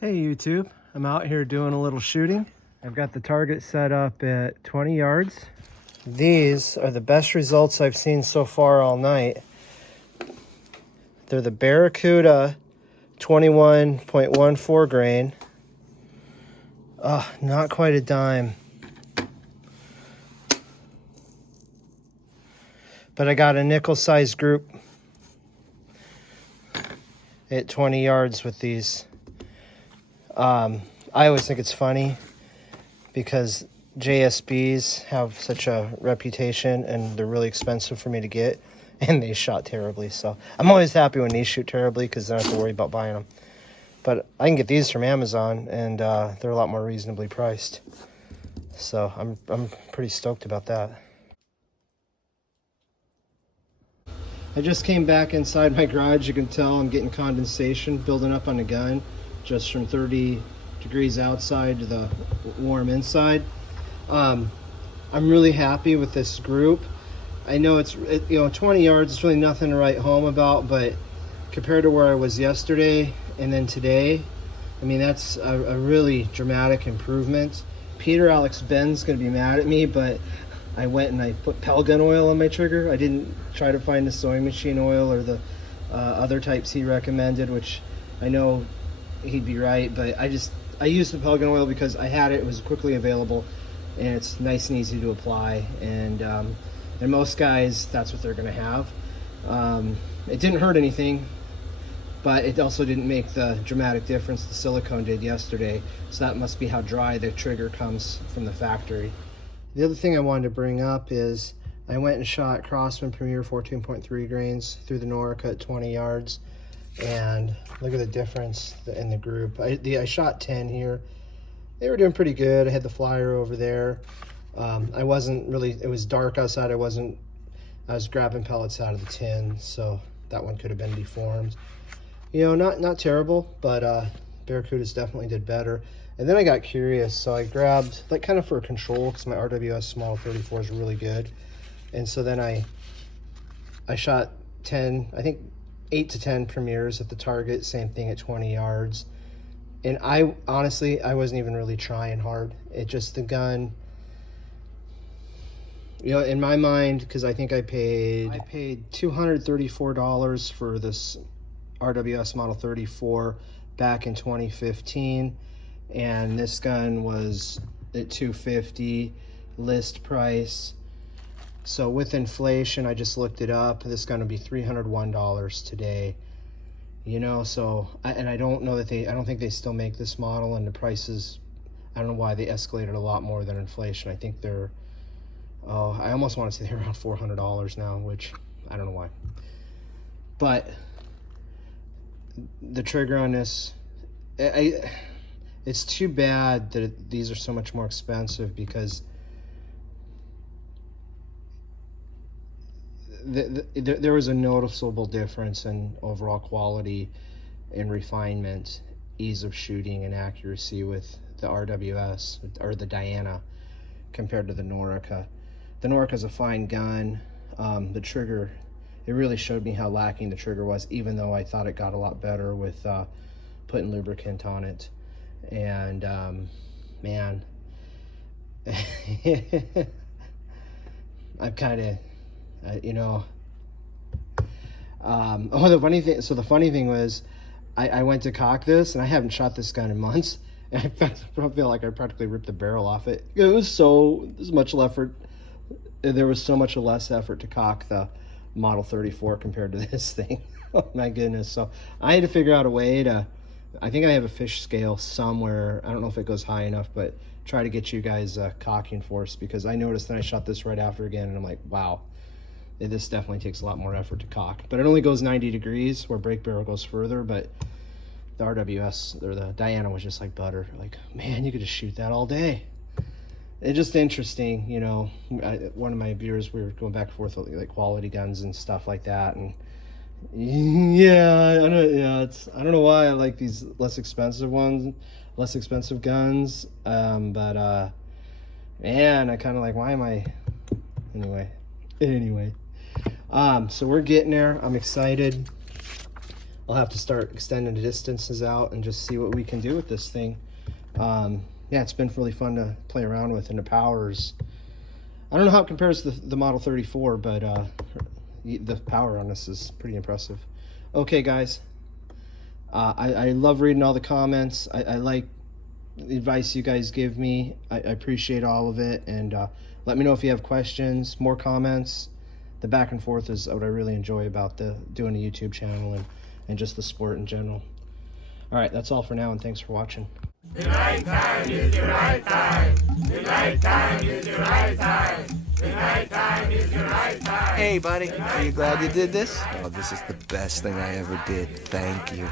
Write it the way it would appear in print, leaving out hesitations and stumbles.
Hey YouTube, I'm out here doing a little shooting. I've got the target set up at 20 yards. These are the best results I've seen so far all night. They're the Barracuda 21.14 grain. Not quite a dime. But I got a nickel-sized group at 20 yards with these. I always think it's funny because JSBs have such a reputation and they're really expensive for me to get, and they shot terribly. So I'm always happy when these shoot terribly because then I don't have to worry about buying them. But I can get these from Amazon, and they're a lot more reasonably priced. So I'm pretty stoked about that. I just came back inside my garage. You can tell I'm getting condensation building up on the gun just from 30 degrees outside to the warm inside. I'm really happy with this group. I know it's 20 yards, it's really nothing to write home about, but compared to where I was yesterday and then today, I mean, that's a really dramatic improvement. Peter Alex Ben's gonna be mad at me, but I went and I put Pell Gun oil on my trigger. I didn't try to find the sewing machine oil or the other types he recommended, which I know he'd be right, but I used the Pell Gun oil because I had it. It was quickly available, and it's nice and easy to apply. And most guys, that's what they're going to have. It didn't hurt anything, but it also didn't make the dramatic difference the silicone did yesterday. So that must be how dry the trigger comes from the factory. The other thing I wanted to bring up is I went and shot Crosman Premier 14.3 grains through the Norica at 20 yards. And look at the difference in the group. I shot 10 here. They were doing pretty good. I had the flyer over there. I wasn't really, it was dark outside. I was grabbing pellets out of the tin, so that one could have been deformed. You know, not terrible, but Barracudas definitely did better. And then I got curious, so I grabbed, like, kind of for control, because my RWS small 34 is really good. And so then I shot 10, I think 8 to 10 premieres at the target, same thing at 20 yards. And I honestly wasn't even really trying hard. It just, the gun, you know, in my mind, because I think I paid $234 for this RWS Model 34 back in 2015, and this gun was at $250 list price. So with inflation, I just looked it up. This is going to be $301 today. You know, so I don't know that I don't think they still make this model, and the prices, I don't know why they escalated a lot more than inflation. I think they're, I almost want to say they're around $400 now, which I don't know why. But the trigger on this, it's too bad that these are so much more expensive, because there was a noticeable difference in overall quality and refinement, ease of shooting and accuracy with the RWS, or the Diana, compared to the Norica. The Norica is a fine gun. The trigger, it really showed me how lacking the trigger was, even though I thought it got a lot better with putting lubricant on it. And man, I've kind of, you know, the funny thing was, I went to cock this, and I haven't shot this gun in months, and I feel like I practically ripped the barrel off it. It was there's much effort. There was so much less effort to cock the Model 34 compared to this thing. Oh my goodness. So I had to figure out a way to, I think I have a fish scale somewhere, I don't know if it goes high enough, but try to get you guys a cocking force, because I noticed that I shot this right after again, and I'm like, wow, this definitely takes a lot more effort to cock. But it only goes 90 degrees, where brake barrel goes further. But the RWS, or the Diana, was just like butter. Like, man, you could just shoot that all day. It's just interesting, you know. One of my viewers, we were going back and forth with like quality guns and stuff like that, and yeah, I don't know why I like these less expensive guns, but man, I kind of like, why am I, anyway. So we're getting there. I'm excited. I'll have to start extending the distances out and just see what we can do with this thing. Yeah, it's been really fun to play around with, and the powers, I don't know how it compares to the Model 34, but the power on this is pretty impressive. Okay, guys, I love reading all the comments. I like the advice you guys give me. I appreciate all of it, and let me know if you have questions, more comments. The back and forth is what I really enjoy about doing a YouTube channel and just the sport in general. All right, that's all for now, and thanks for watching. The night time is the right time. The night time is the right time. The night time is the right time. Hey, buddy, are you glad you did this? Oh, this is the best thing I ever did. Thank you.